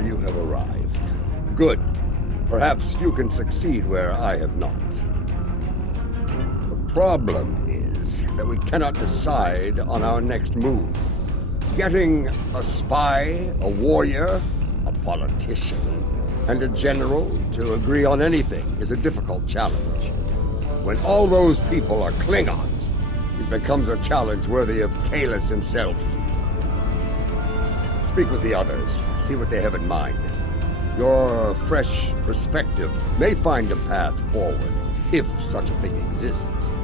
You have arrived. Good. Perhaps you can succeed where I have not. The problem is that we cannot decide on our next move. Getting a spy, a warrior, a politician, and a general to agree on anything is a difficult challenge. When all those people are Klingons, it becomes a challenge worthy of Kahless himself. Speak with the others, see what they have in mind. Your fresh perspective may find a path forward, if such a thing exists.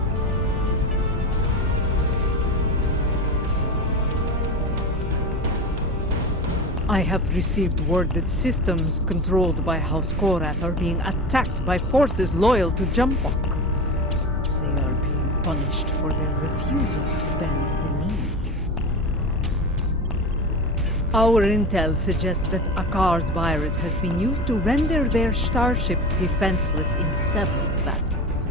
I have received word that systems controlled by House Korath are being attacked by forces loyal to Jumpok. They are being punished for their refusal to bend the knee. Our intel suggests that Akar's virus has been used to render their starships defenseless in several battles.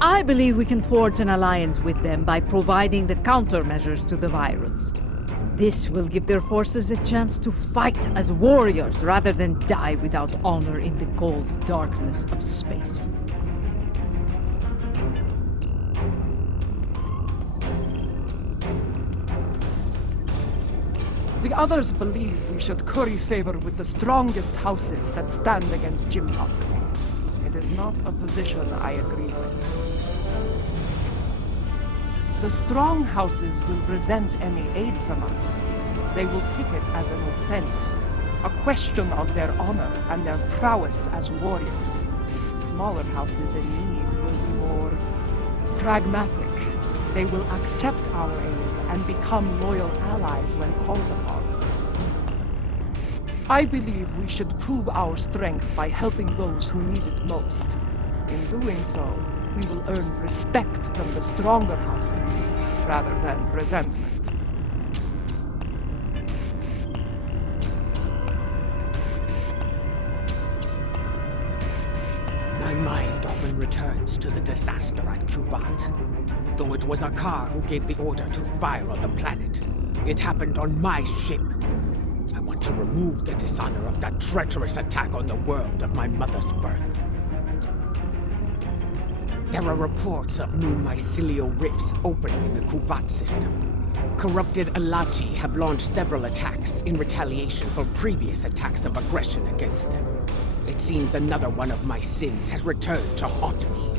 I believe we can forge an alliance with them by providing the countermeasures to the virus. This will give their forces a chance to fight as warriors rather than die without honor in the cold darkness of space. The others believe we should curry favor with the strongest houses that stand against Jimpok. It is not a position I agree with. The strong houses will resent any aid from us. They will take it as an offense, a question of their honor and their prowess as warriors. Smaller houses in need will be more pragmatic. They will accept our aid and become loyal allies when called upon. I believe we should prove our strength by helping those who need it most. In doing so, we will earn respect from the stronger houses, rather than resentment. My mind often returns to the disaster at Kuvat. Though it was Akar who gave the order to fire on the planet, it happened on my ship. I want to remove the dishonor of that treacherous attack on the world of my mother's birth. There are reports of new mycelial rifts opening in the Kuvat system. Corrupted Alachi have launched several attacks in retaliation for previous attacks of aggression against them. It seems another one of my sins has returned to haunt me.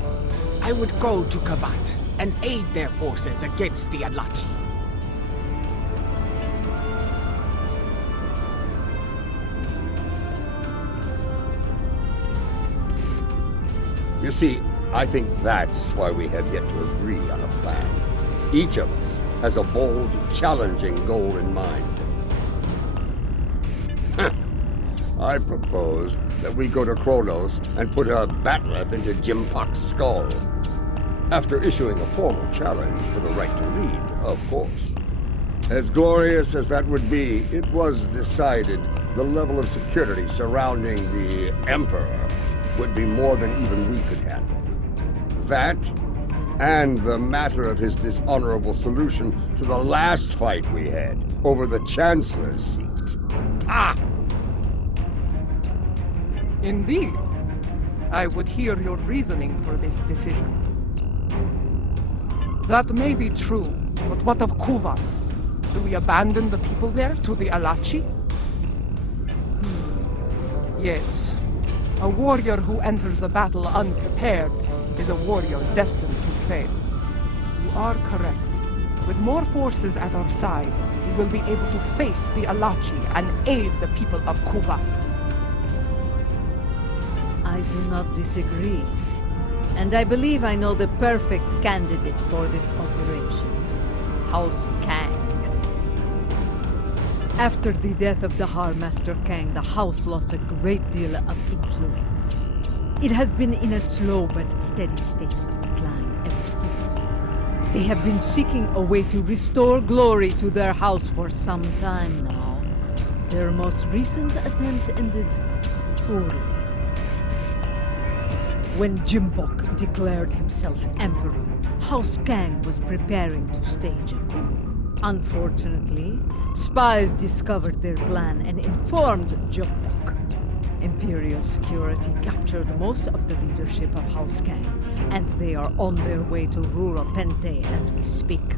I would go to Kuvat and aid their forces against the Alachi. You see, I think that's why we have yet to agree on a plan. Each of us has a bold, challenging goal in mind. I propose that we go to Kronos and put a bat'leth into Jimpok's skull. After issuing a formal challenge for the right to lead, of course. As glorious as that would be, it was decided the level of security surrounding the Emperor would be more than even we could handle. That, and the matter of his dishonorable solution to the last fight we had over the Chancellor's seat. Ah! Indeed. I would hear your reasoning for this decision. That may be true, but what of Kuvat? Do we abandon the people there to the Alachi? Yes. A warrior who enters a battle unprepared is a warrior destined to fail. You are correct. With more forces at our side, we will be able to face the Alachi and aid the people of Kuvat. I do not disagree. And I believe I know the perfect candidate for this operation. House Kang. After the death of the Master Kang, the House lost a great deal of influence. It has been in a slow but steady state of decline ever since. They have been seeking a way to restore glory to their house for some time now. Their most recent attempt ended poorly. When Jimpok declared himself emperor, House Kang was preparing to stage a coup. Unfortunately, spies discovered their plan and informed Jokbok. Imperial security captured most of the leadership of House Kang, and they are on their way to Rura Pente as we speak.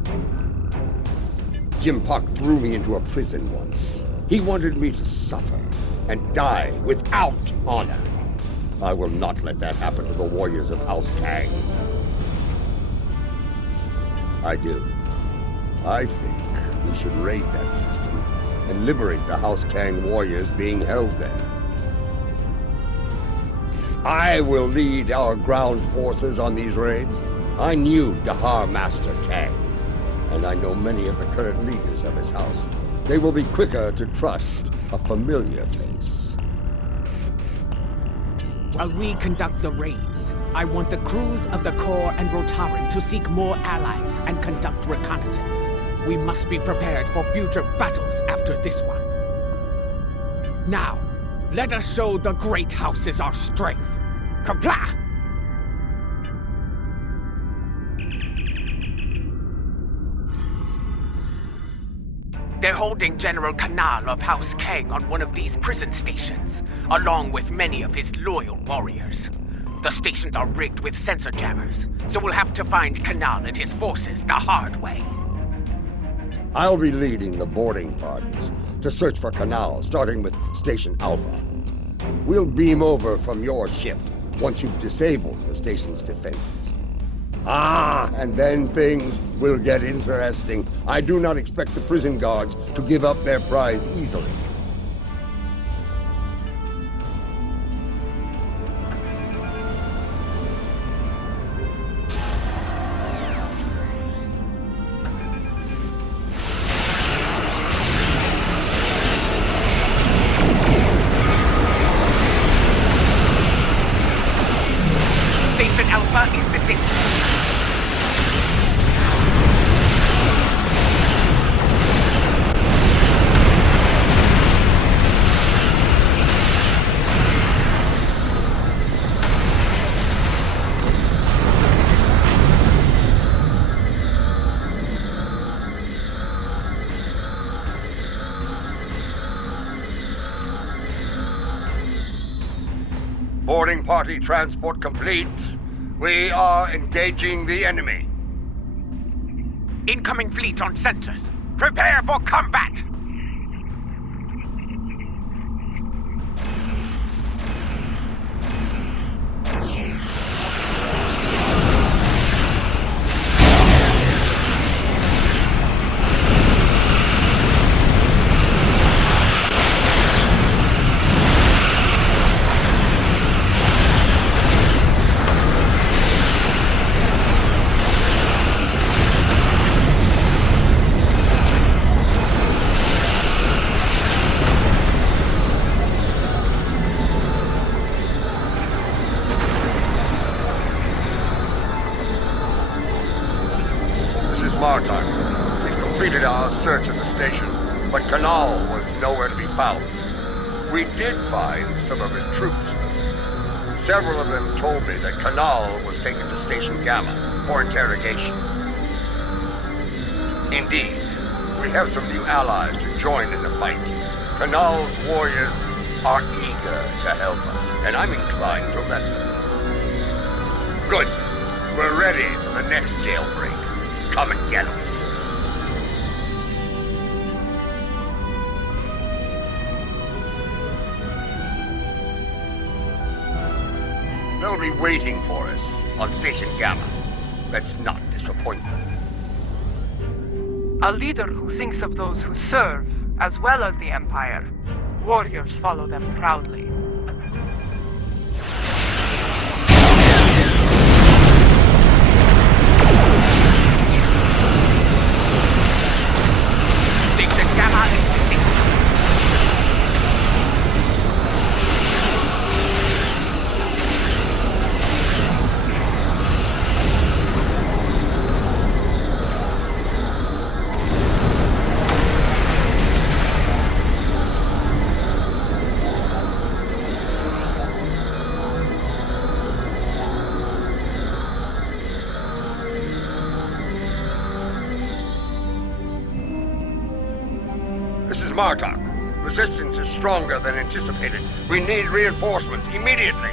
Jim Puck threw me into a prison once. He wanted me to suffer and die without honor. I will not let that happen to the warriors of House Kang. I do. I think we should raid that system and liberate the House Kang warriors being held there. I will lead our ground forces on these raids. I knew Dahar Master Kang, and I know many of the current leaders of his house. They will be quicker to trust a familiar face. While we conduct the raids, I want the crews of the Core and Rotaran to seek more allies and conduct reconnaissance. We must be prepared for future battles after this one. Now, let us show the great houses our strength. Kapla! They're holding General Kanal of House Kang on one of these prison stations, along with many of his loyal warriors. The stations are rigged with sensor jammers, so we'll have to find Kanal and his forces the hard way. I'll be leading the boarding parties to search for Kanal, starting with Station Alpha. We'll beam over from your ship once you've disabled the station's defenses. And then things will get interesting. I do not expect the prison guards to give up their prize easily. Station Alpha is disabled. Boarding party transport complete. We are engaging the enemy. Incoming fleet on sensors. Prepare for combat! We completed our search of the station, but Kanal was nowhere to be found. We did find some of his troops. Several of them told me that Kanal was taken to Station Gamma for interrogation. Indeed, we have some new allies to join in the fight. Kanal's warriors are eager to help us, and I'm inclined to let them. Good. We're ready for the next jailbreak. Come and get us. They'll be waiting for us on Station Gamma. Let's not disappoint them. A leader who thinks of those who serve, as well as the Empire. Warriors follow them proudly. Station Gamma is disabled. This is Martok. Resistance is stronger than anticipated. We need reinforcements immediately.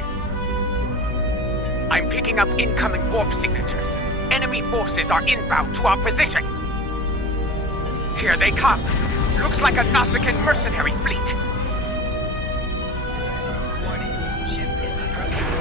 I'm picking up incoming warp signatures. Enemy forces are inbound to our position. Here they come. Looks like a Nausicaan mercenary fleet. Warning, ship is under attack.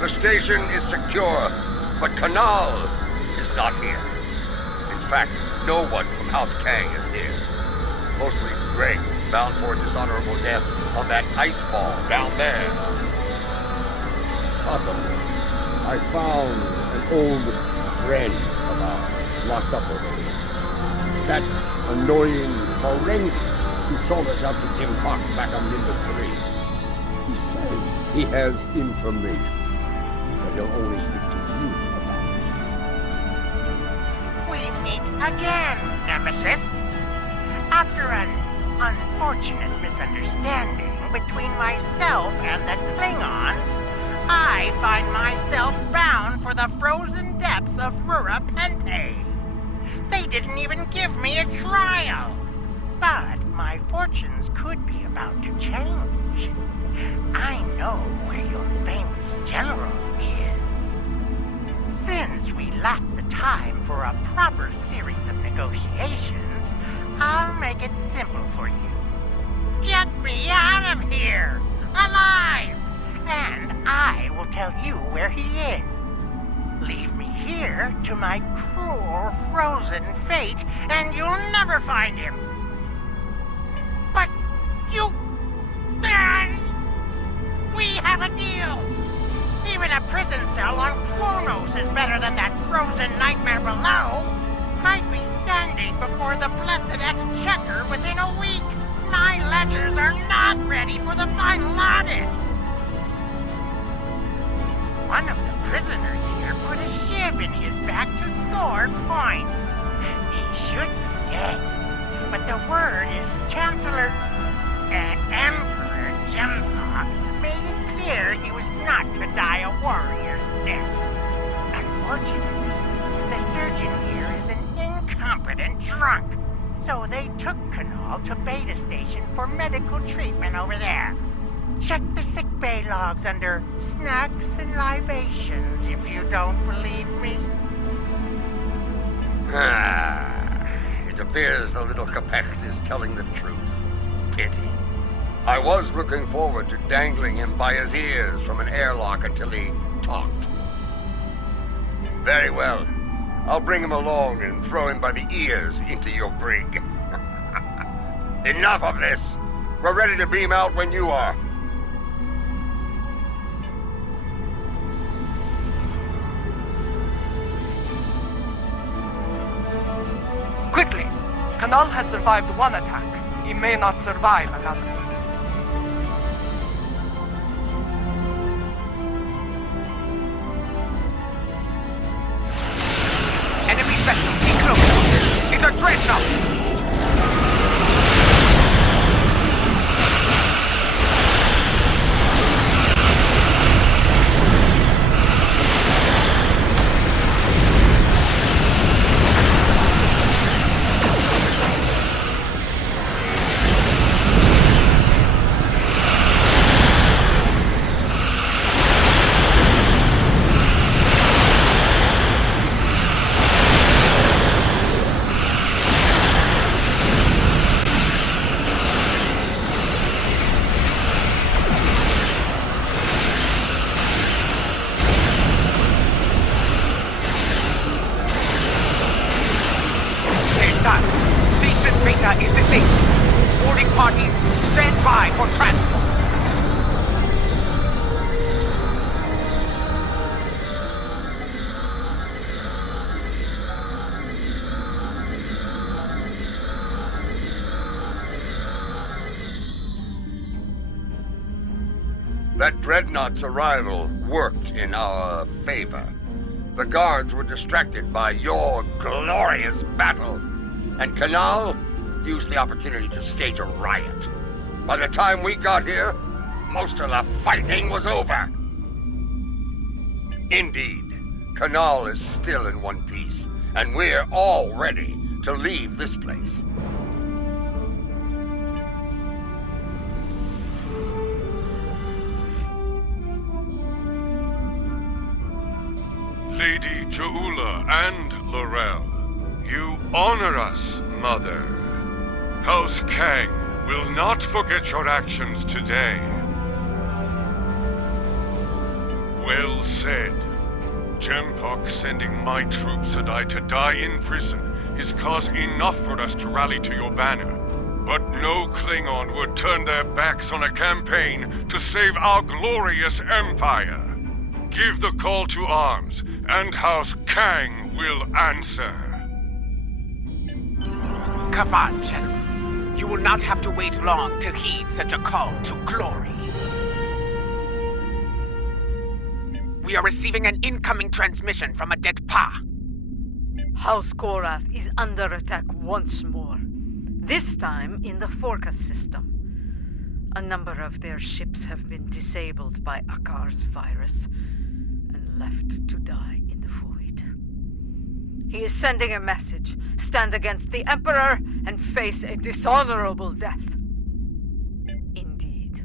The station is secure, but Kanal is not here. In fact, no one from House Kang is here. Mostly Greg, bound for a dishonorable death on that ice ball down there. Possibly. I found an old friend of ours locked up over here. That annoying Ferengi who sold us out to Jim Park back on Nimbus 3. He says he has information. He'll only speak to you about it. We meet again, Nemesis. After an unfortunate misunderstanding between myself and the Klingons, I find myself bound for the frozen depths of Rura Pente. They didn't even give me a trial. But my fortunes could be about to change. I know where your famous general is. Since we lack the time for a proper series of negotiations, I'll make it simple for you. Get me out of here, alive, and I will tell you where he is. Leave me here to my cruel, frozen fate, and you'll never find him. But you... We have a deal. Even a prison cell on Kronos is better than that frozen nightmare below. I'd be standing before the blessed exchequer within a week. My ledgers are not ready for the final audit. One of the prisoners here put a shiv in his back to score points. He should be dead, but the word is Chancellor... Emperor Jempa made it clear he was not to die a warrior's death. Unfortunately, the surgeon here is an incompetent drunk, so they took Kanal to Beta Station for medical treatment over there. Check the sickbay logs under snacks and libations if you don't believe me. It appears the little Capex is telling the truth. Pity. I was looking forward to dangling him by his ears from an airlock until he talked. Very well. I'll bring him along and throw him by the ears into your brig. Enough of this. We're ready to beam out when you are. Quickly! Kanal has survived one attack. He may not survive another. Enemy vessel close. It's a dreadnought. That dreadnought's arrival worked in our favor. The guards were distracted by your glorious battle, and Canal used the opportunity to stage a riot. By the time we got here, most of the fighting was over. Indeed, Canal is still in one piece, and we're all ready to leave this place. Lady Jaula and Laurel, you honor us, Mother. House Kang will not forget your actions today. Well said. Jempok sending my troops and I to die in prison is cause enough for us to rally to your banner. But no Klingon would turn their backs on a campaign to save our glorious empire. Give the call to arms, and House Kang will answer. Come on, General. You will not have to wait long to heed such a call to glory. We are receiving an incoming transmission from a dead Pa. House Korath is under attack once more. This time in the Forcas system. A number of their ships have been disabled by Akar's virus and left to die in the void. He is sending a message. Stand against the Emperor and face a dishonorable death. Indeed.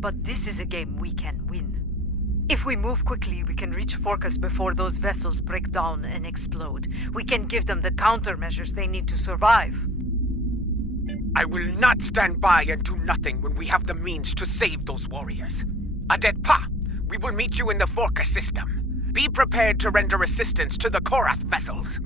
But this is a game we can win. If we move quickly, we can reach Forcas before those vessels break down and explode. We can give them the countermeasures they need to survive. I will not stand by and do nothing when we have the means to save those warriors. Adet Pa, we will meet you in the Forcas system. Be prepared to render assistance to the Korath vessels.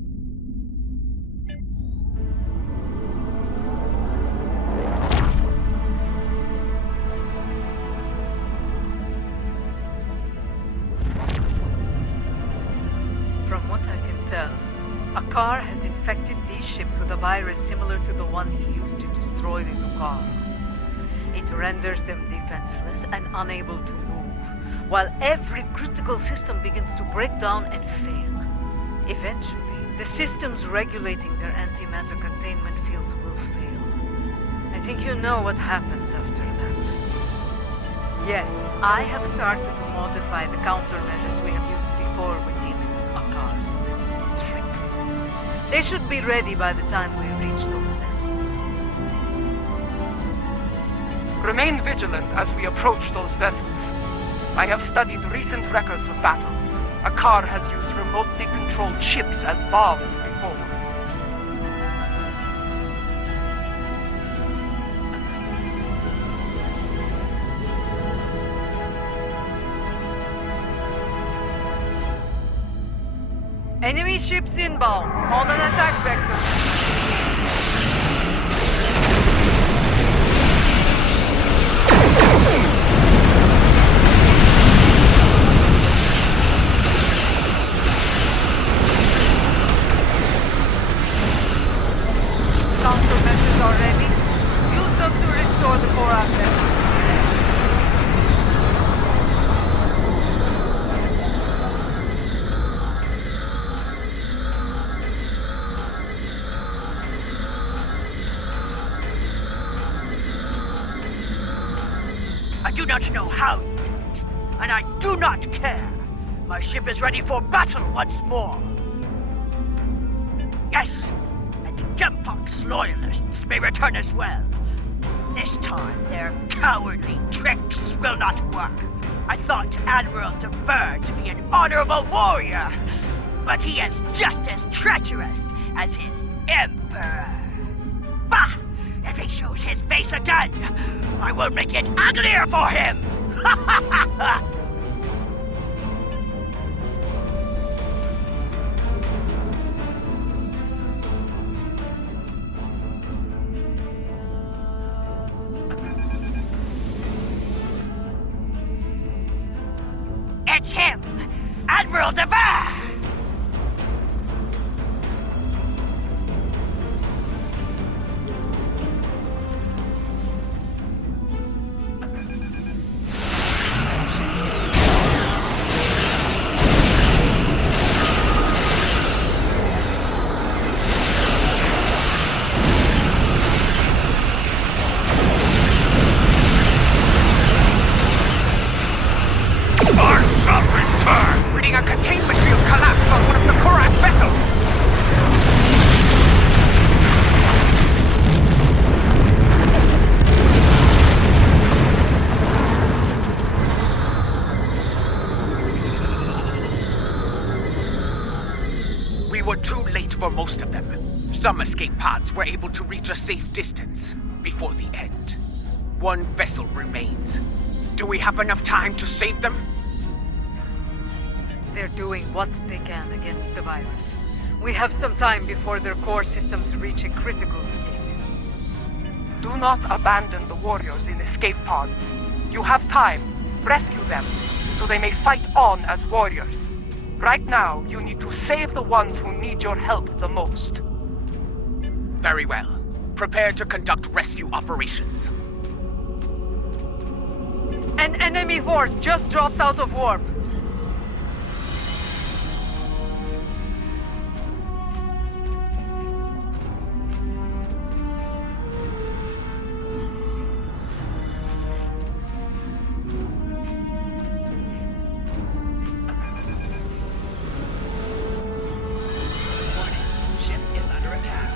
From what I can tell, Akar has infected these ships with a virus similar to the one he used to destroy the Lukar. It renders them defenseless and unable to move, while every critical system begins to break down and fail. Eventually, the systems regulating their antimatter containment fields will fail. I think you know what happens after that. Yes, I have started to modify the countermeasures we have used before with dealing with Akar's tricks. They should be ready by the time we reach those vessels. Remain vigilant as we approach those vessels. I have studied recent records of battle. Akar has used remotely controlled ships as bombs before. Enemy ships inbound, on an attack vector. Countermeasures are ready. Use them to restore the Korath vessels. I do not know how you did it, and I do not care. My ship is ready for battle once more. Yes, and Jempok's loyalists may return as well. This time, their cowardly tricks will not work. I thought Admiral de Burr to be an honorable warrior, but he is just as treacherous as his Emperor. Bah! If he shows his face again, I will make it uglier for him! Ha ha ha ha! It's him! Admiral de Burr! A containment field collapsed on one of the Korak vessels! We were too late for most of them. Some escape pods were able to reach a safe distance before the end. One vessel remains. Do we have enough time to save them? They're doing what they can against the virus. We have some time before their core systems reach a critical state. Do not abandon the warriors in escape pods. You have time. Rescue them, so they may fight on as warriors. Right now, you need to save the ones who need your help the most. Very well. Prepare to conduct rescue operations. An enemy force just dropped out of warp. Ship is under attack.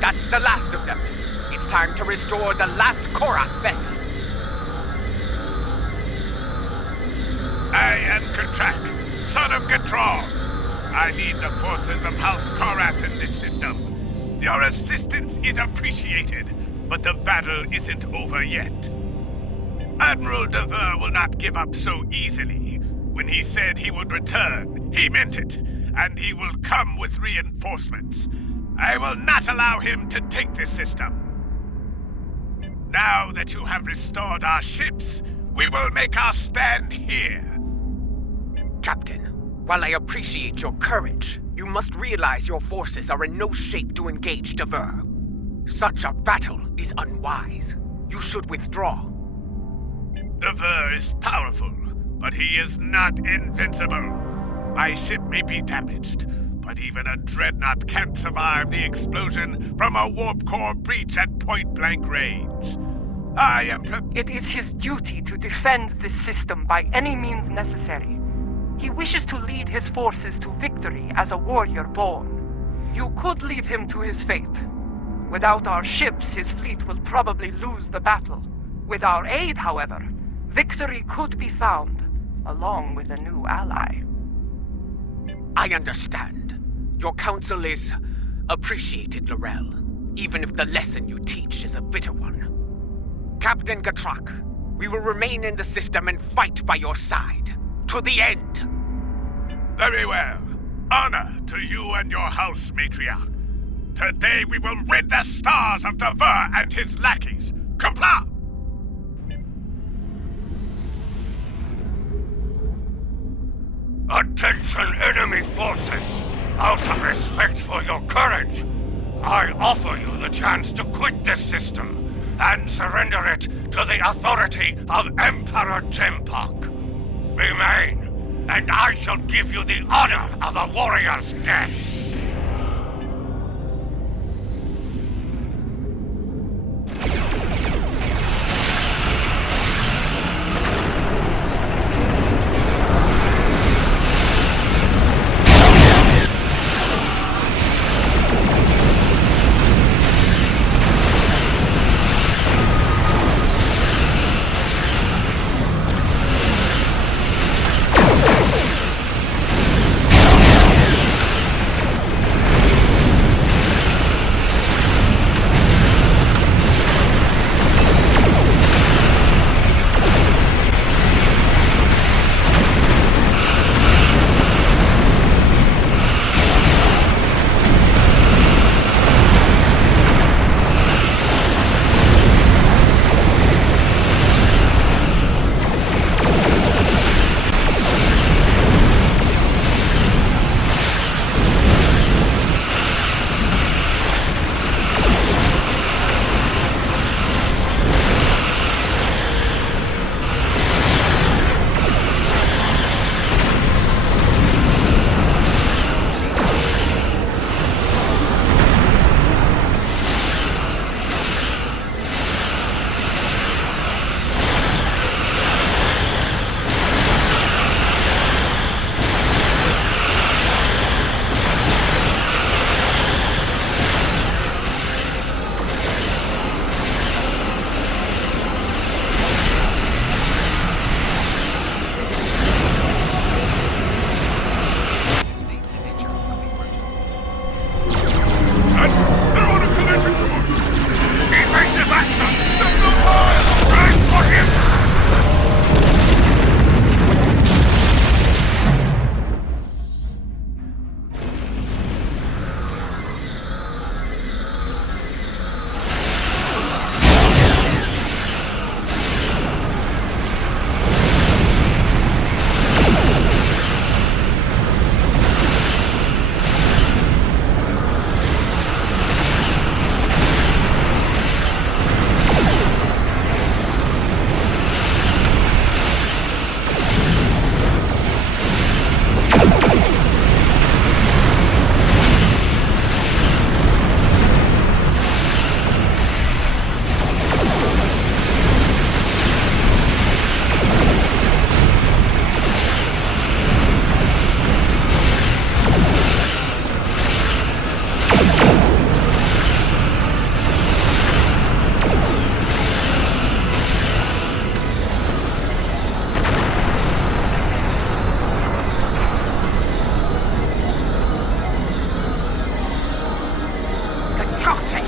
That's the last of them. It's time to restore the last Korak vessel. I am Kutrak, son of Gatron. I lead the forces of House Korath in this system. Your assistance is appreciated, but the battle isn't over yet. Admiral Dever will not give up so easily. When he said he would return, he meant it, and he will come with reinforcements. I will not allow him to take this system. Now that you have restored our ships, we will make our stand here. Captain, while I appreciate your courage, you must realize your forces are in no shape to engage Dever. Such a battle is unwise. You should withdraw. Dever is powerful, but he is not invincible. My ship may be damaged, but even a dreadnought can't survive the explosion from a warp core breach at point-blank range. I am It is his duty to defend this system by any means necessary. He wishes to lead his forces to victory as a warrior born. You could leave him to his fate. Without our ships, his fleet will probably lose the battle. With our aid, however, victory could be found, along with a new ally. I understand. Your counsel is appreciated, Laurel, even if the lesson you teach is a bitter one. Captain Gatrak, we will remain in the system and fight by your side, to the end. Very well. Honor to you and your house, matriarch. Today we will rid the stars of Dever and his lackeys. Comply! Attention, enemy forces! Out of respect for your courage, I offer you the chance to quit this system and surrender it to the authority of Emperor Jempok. Remain, and I shall give you the honor of a warrior's death.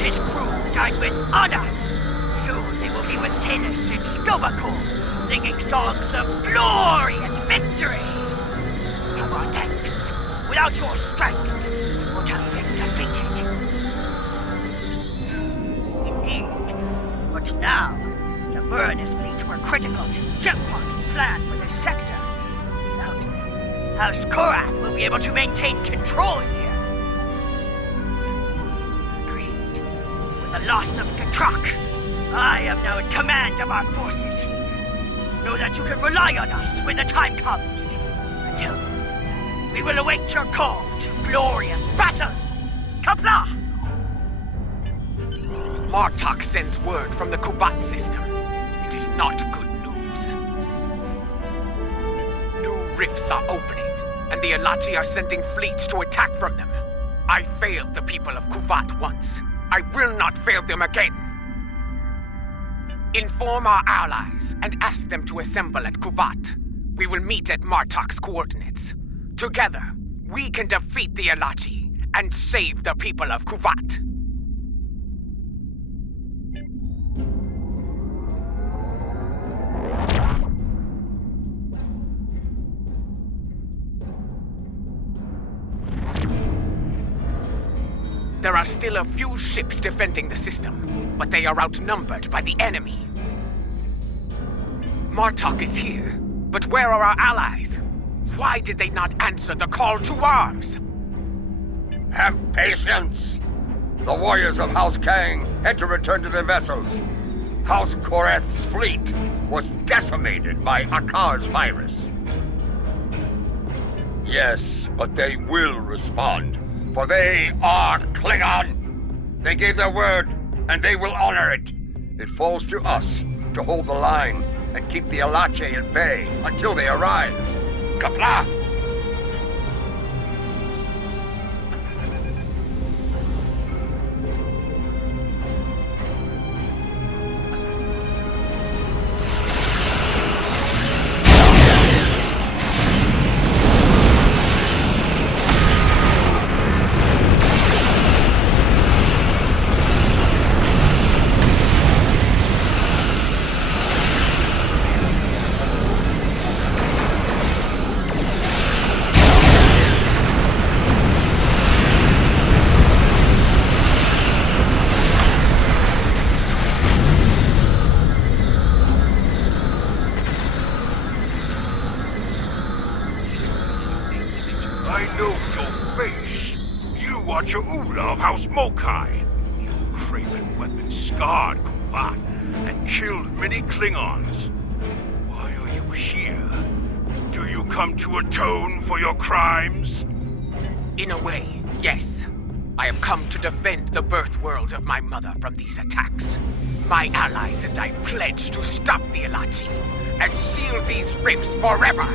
his crew died with honor. Soon they will be with Tanis in Stovacol, singing songs of glory and victory. Have our thanks. Without your strength, we would have been defeated. Indeed. But now, the Vorenus fleet were critical to Jempok's plan for this sector. Without them, House Korath will be able to maintain control here. Agreed. With the loss of Gatrak, I am now in command of our forces here. Know that you can rely on us when the time comes. Until then, we will await your call to glorious battle. Kapla! Martok sends word from the Kuvat system. It is not good news. New rifts are opening, and the Alachi are sending fleets to attack from them. I failed the people of Kuvat once. I will not fail them again. Inform our allies and ask them to assemble at Kuvat. We will meet at Martok's coordinates. Together, we can defeat the Alachi and save the people of Kuvat. There are still a few ships defending the system, but they are outnumbered by the enemy. Martok is here, but where are our allies? Why did they not answer the call to arms? Have patience! The warriors of House Kang had to return to their vessels. House Korath's fleet was decimated by Akar's virus. Yes, but they will respond, for they are Klingon. They gave their word, and they will honor it. It falls to us to hold the line and keep the Alache at bay until they arrive. Kapla! Of House Mokai. You craven weapon scarred Kuvat and killed many Klingons. Why are you here? Do you come to atone for your crimes? In a way, yes. I have come to defend the birth world of my mother from these attacks. My allies and I pledge to stop the Alachi and seal these rifts forever.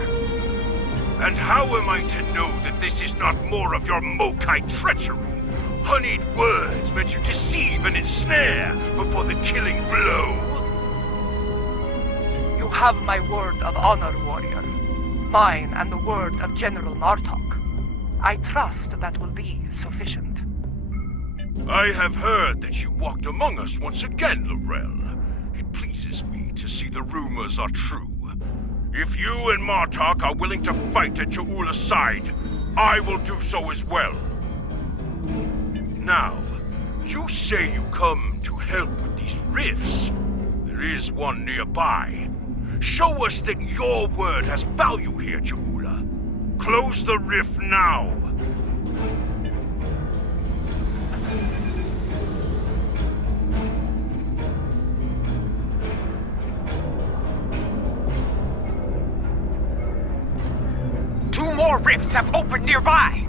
And how am I to know that this is not more of your Mokai treachery? Honeyed words meant to deceive and ensnare before the killing blow. You have my word of honor, warrior. Mine and the word of General Martok. I trust that will be sufficient. I have heard that you walked among us once again, Laurel. It pleases me to see the rumors are true. If you and Martok are willing to fight at Ja'ula's side, I will do so as well. Now, you say you come to help with these rifts. There is one nearby. Show us that your word has value here, Ja'ula. Close the rift now. Two more rifts have opened nearby!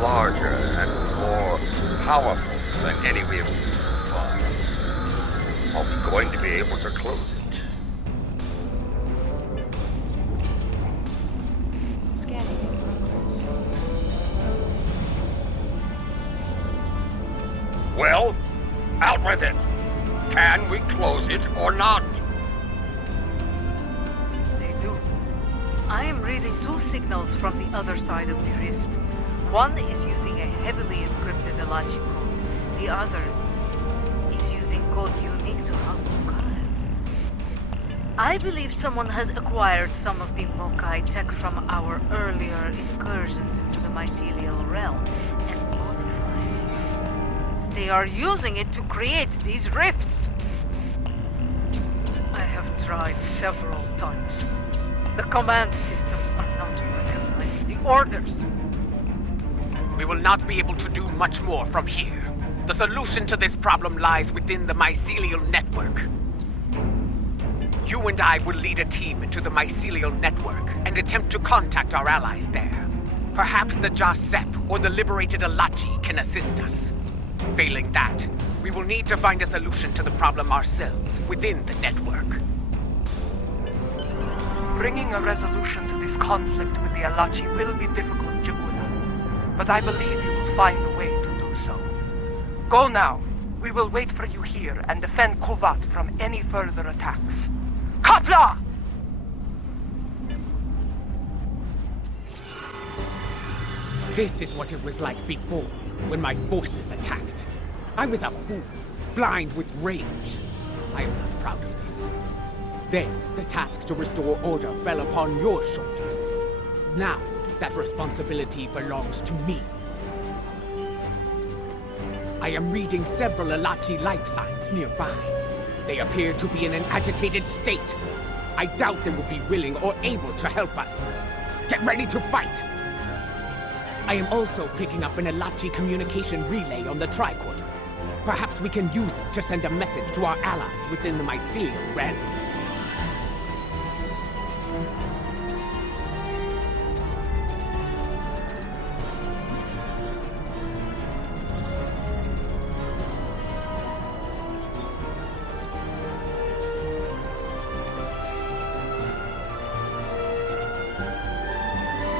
larger and more powerful than any we have seen so far. Are we going to be able to close it? Well, out with it. Can we close it or not? They do. I am reading 2 signals from the other side of the rift. One is using a heavily encrypted Alachi code. The other is using code unique to House Mokai. I believe someone has acquired some of the Mokai tech from our earlier incursions into the mycelial realm and modified it. They are using it to create these rifts. I have tried several times. The command systems are not recognizing the orders. We will not be able to do much more from here. The solution to this problem lies within the mycelial network. You and I will lead a team into the mycelial network and attempt to contact our allies there. Perhaps the G.F.P or the liberated Alachi can assist us. Failing that, we will need to find a solution to the problem ourselves within the network. Bringing a resolution to this conflict with the Alachi will be difficult, Jabuna. But I believe you will find a way to do so. Go now. We will wait for you here and defend Kuvat from any further attacks. Kapla! This is what it was like before, when my forces attacked. I was a fool, blind with rage. I am not proud of this. Then, the task to restore order fell upon your shoulders. Now, that responsibility belongs to me. I am reading several Alachi life signs nearby. They appear to be in an agitated state. I doubt they will be willing or able to help us. Get ready to fight! I am also picking up an Alachi communication relay on the tricorder. Perhaps we can use it to send a message to our allies within the mycelial realm.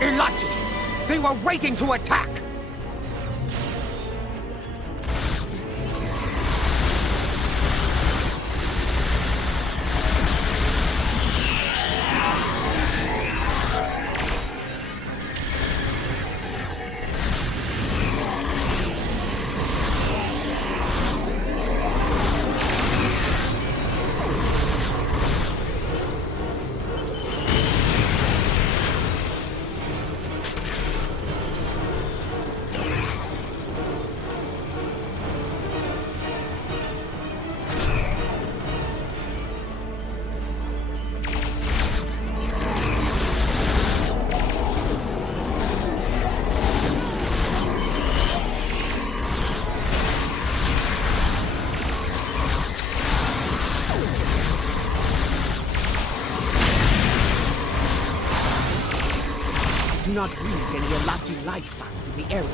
Alachi! They were waiting to attack! Do not read any Alachi life signs in the area.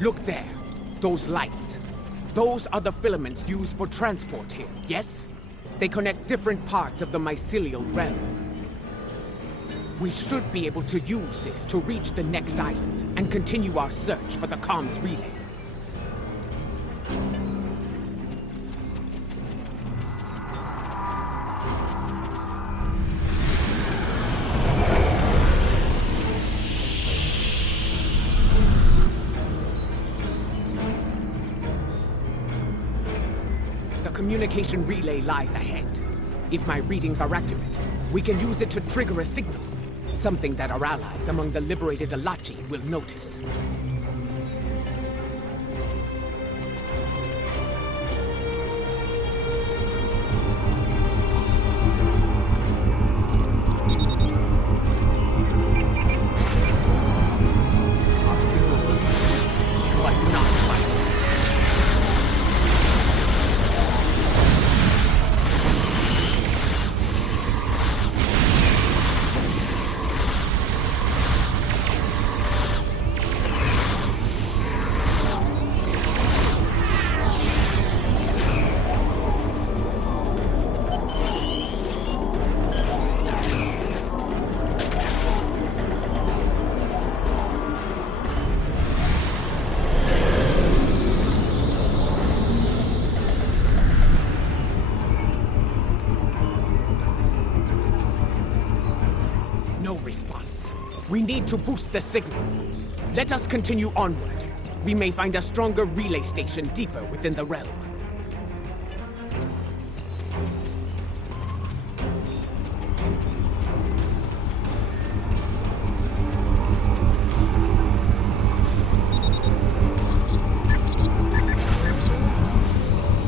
Look there. Those lights. Those are the filaments used for transport here, yes? They connect different parts of the mycelial realm. We should be able to use this to reach the next island and continue our search for the comms relay. The communication relay lies ahead. If my readings are accurate, we can use it to trigger a signal. Something that our allies among the liberated Alachi will notice. Our signal was received, but not by We need to boost the signal. Let us continue onward. We may find a stronger relay station deeper within the realm.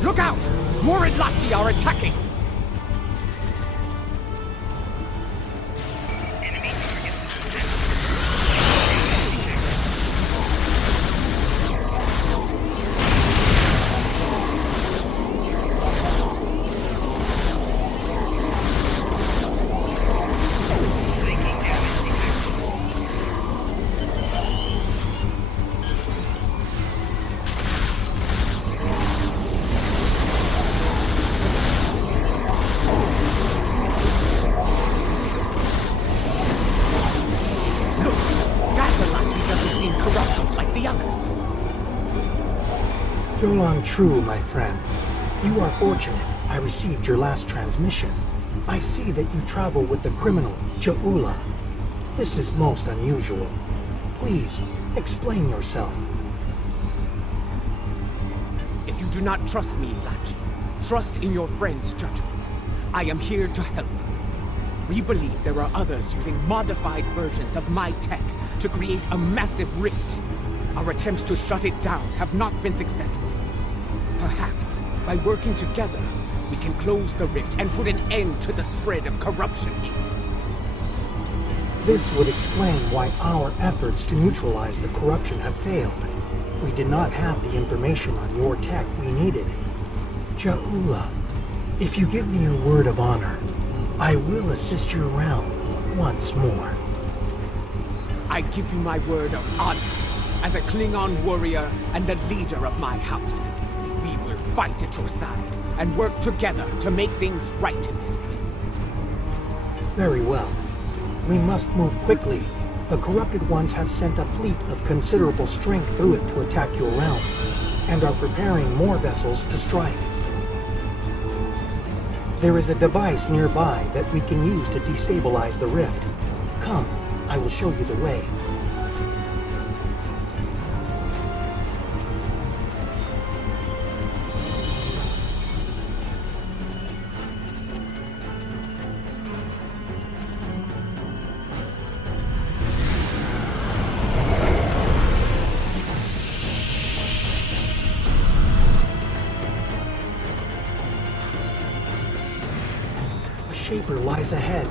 Look out! More Lachi are attacking! True, my friend. You are fortunate I received your last transmission. I see that you travel with the criminal, Ja'ula. This is most unusual. Please, explain yourself. If you do not trust me, Lachi, trust in your friend's judgment. I am here to help. We believe there are others using modified versions of my tech to create a massive rift. Our attempts to shut it down have not been successful. Perhaps, by working together, we can close the rift and put an end to the spread of corruption here. This would explain why our efforts to neutralize the corruption have failed. We did not have the information on your tech we needed. Ja'ula, if you give me your word of honor, I will assist your realm once more. I give you my word of honor as a Klingon warrior and the leader of my house. We will fight at your side and work together to make things right in this place. Very well. We must move quickly. The corrupted ones have sent a fleet of considerable strength through it to attack your realm, and are preparing more vessels to strike. There is a device nearby that we can use to destabilize the rift. Come, I will show you the way. Shaper lies ahead.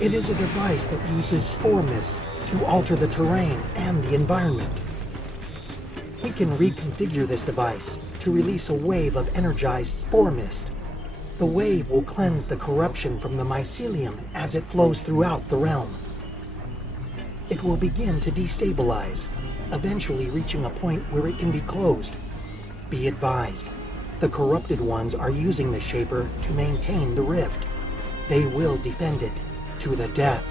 It is a device that uses spore mist to alter the terrain and the environment. We can reconfigure this device to release a wave of energized spore mist. The wave will cleanse the corruption from the mycelium as it flows throughout the realm. It will begin to destabilize, eventually reaching a point where it can be closed. Be advised, the corrupted ones are using the Shaper to maintain the rift. They will defend it to the death.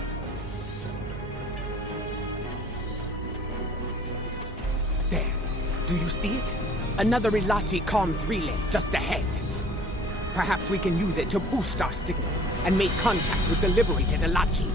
There. Do you see it? Another Ilachi comms relay just ahead. Perhaps we can use it to boost our signal and make contact with the liberated Ilachi.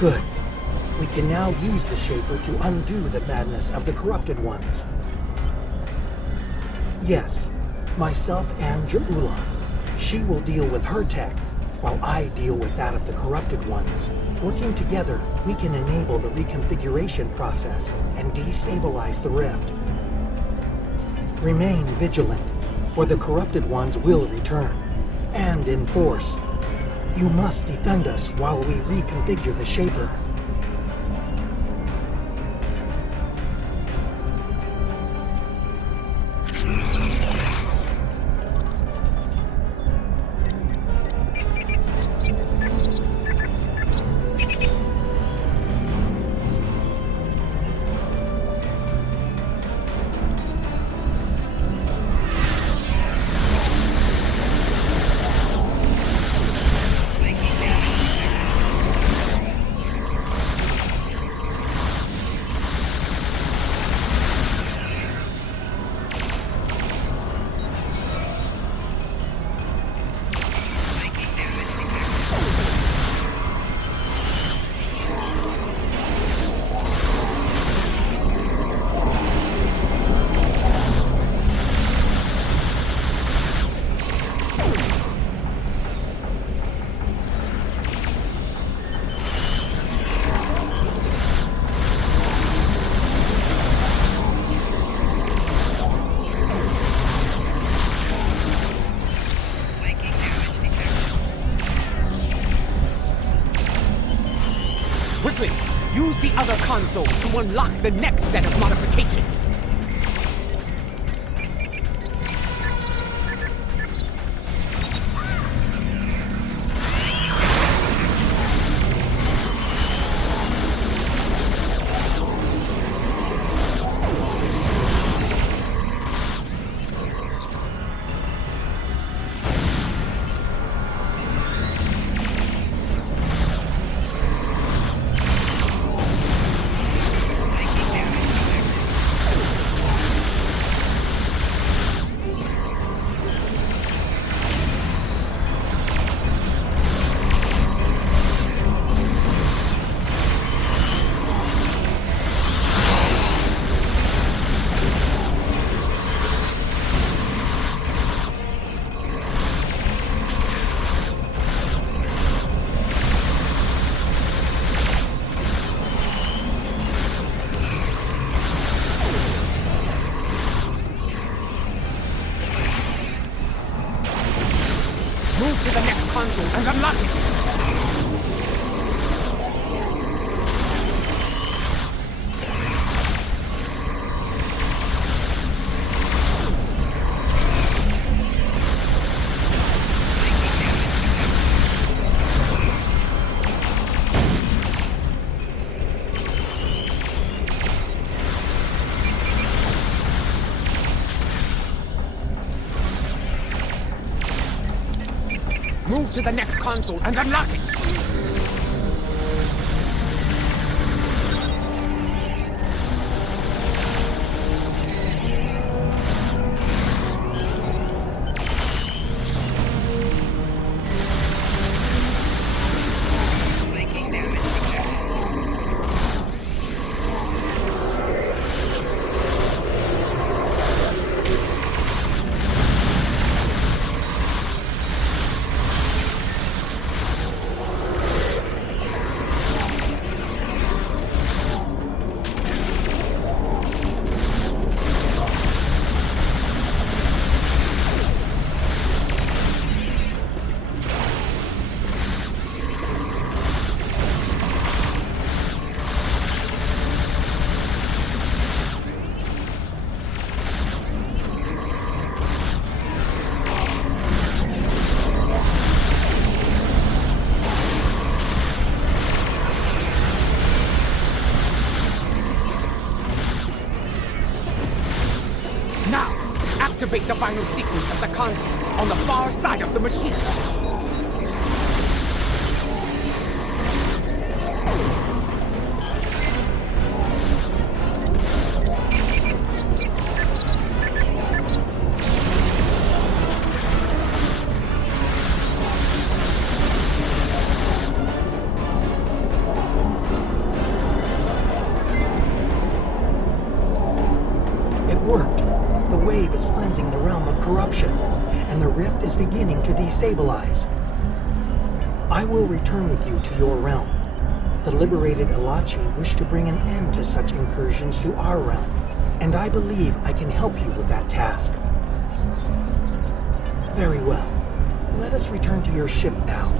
Good. We can now use the Shaper to undo the madness of the corrupted ones. Yes, myself and Ja'ula. She will deal with her tech, while I deal with that of the corrupted ones. Working together, we can enable the reconfiguration process and destabilize the rift. Remain vigilant, for the corrupted ones will return, and in force. You must defend us while we reconfigure the Shaper. the other console to unlock the next set of modifications. Move to the next console and unlock it! Move to the next console and unlock it! Activate the final sequence of the console on the far side of the machine. It worked. The wave is cleansing the realm of corruption, and the rift is beginning to destabilize. I will return with you to your realm. The liberated Elachi wish to bring an end to such incursions to our realm, and I believe I can help you with that task. Very well. Let us return to your ship now.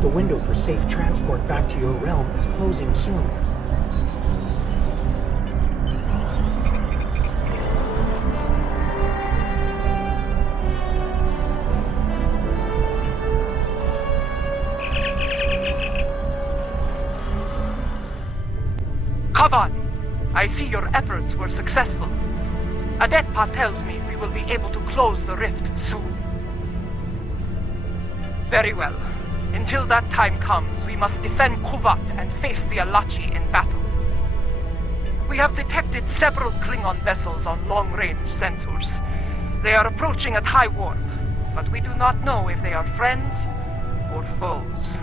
The window for safe transport back to your realm is closing soon. Kavan, I see your efforts were successful. Adetpa tells me we will be able to close the rift soon. Very well. Until that time comes, we must defend Kuvat and face the Elachi in battle. We have detected several Klingon vessels on long-range sensors. They are approaching at high warp, but we do not know if they are friends or foes.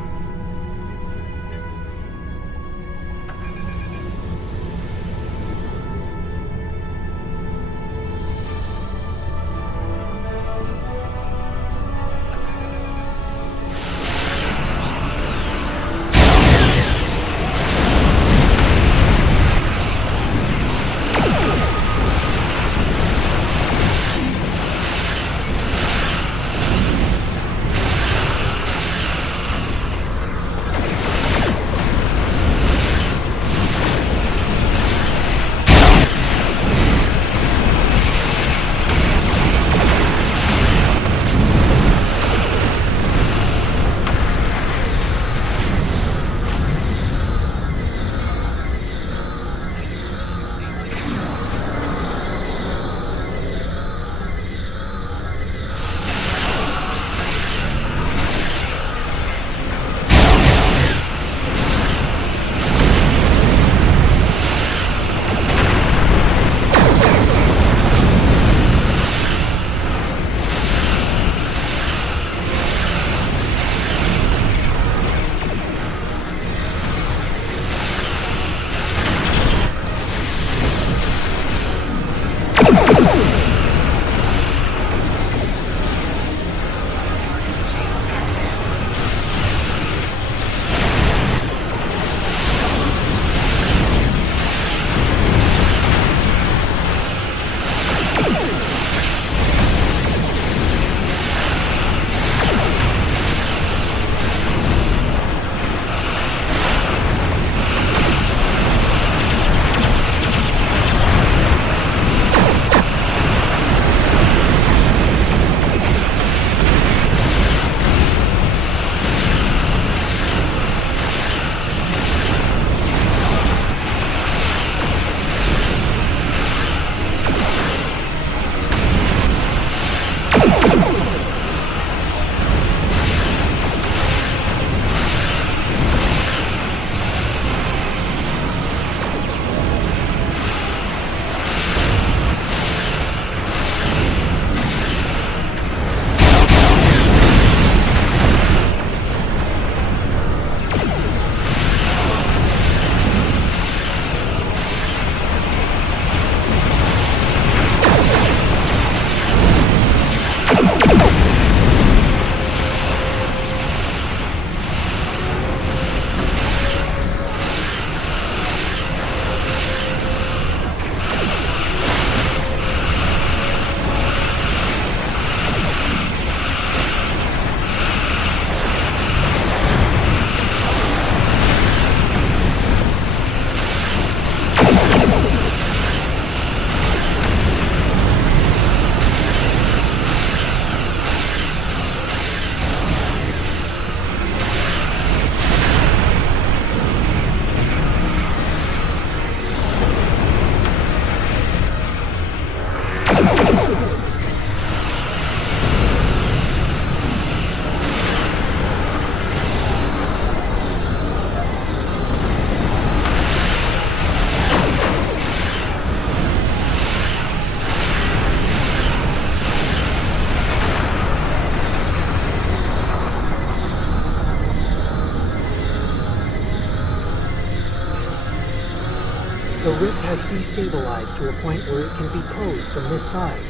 The rift has destabilized to a point where it can be closed from this side.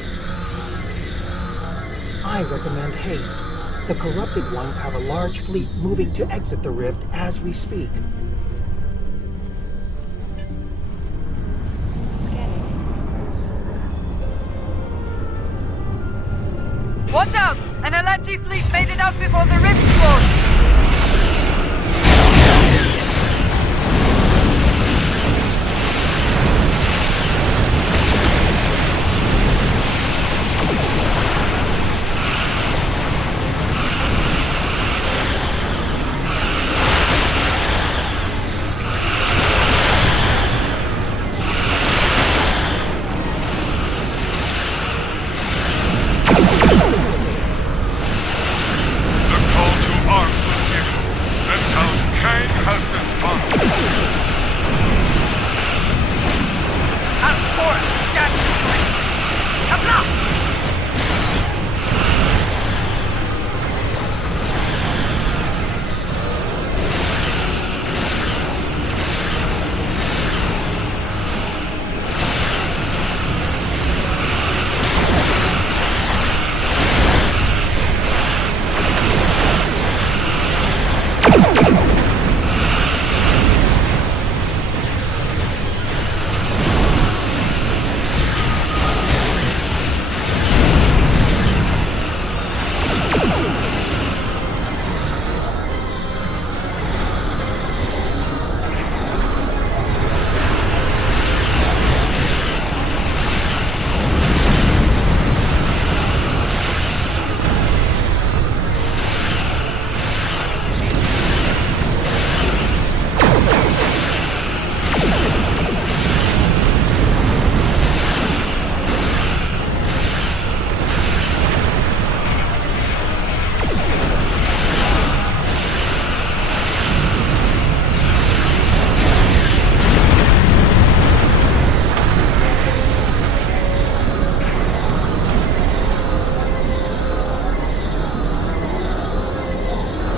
I recommend haste. The corrupted ones have a large fleet moving to exit the rift as we speak. Watch out! An Alachi fleet made it out before the rift closed!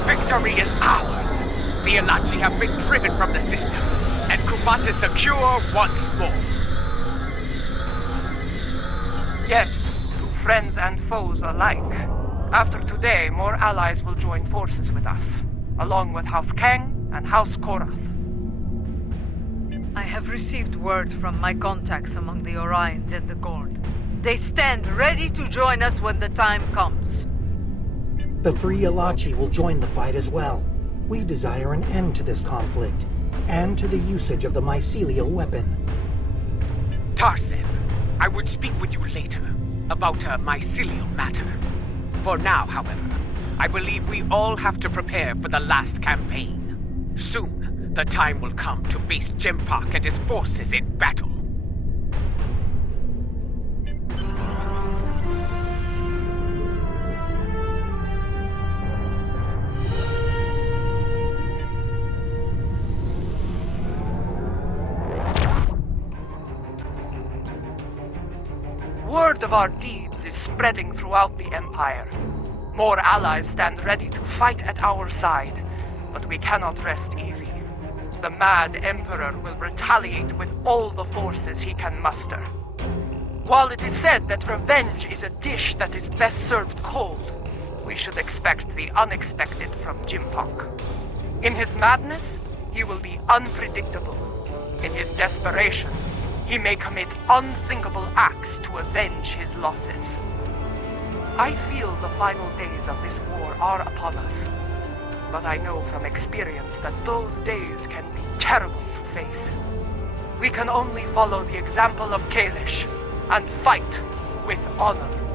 Victory is ours! The Alachi have been driven from the system, and Kuvat is secure once more. Yes, to friends and foes alike. After today, more allies will join forces with us, along with House Kang and House Korath. I have received word from my contacts among the Orions and the Gord. They stand ready to join us when the time comes. The three Alachi will join the fight as well. We desire an end to this conflict, and to the usage of the mycelial weapon. Tarsem, I would speak with you later about a mycelial matter. For now, however, I believe we all have to prepare for the last campaign. Soon, the time will come to face Jempak and his forces in battle. . of our deeds is spreading throughout the Empire. More allies stand ready to fight at our side, but we cannot rest easy. The mad Emperor will retaliate with all the forces he can muster. While it is said that revenge is a dish that is best served cold, we should expect the unexpected from Jimpok. In his madness, he will be unpredictable. In his desperation, he may commit unthinkable acts to avenge his losses. I feel the final days of this war are upon us, but I know from experience that those days can be terrible to face. We can only follow the example of Kalish and fight with honor.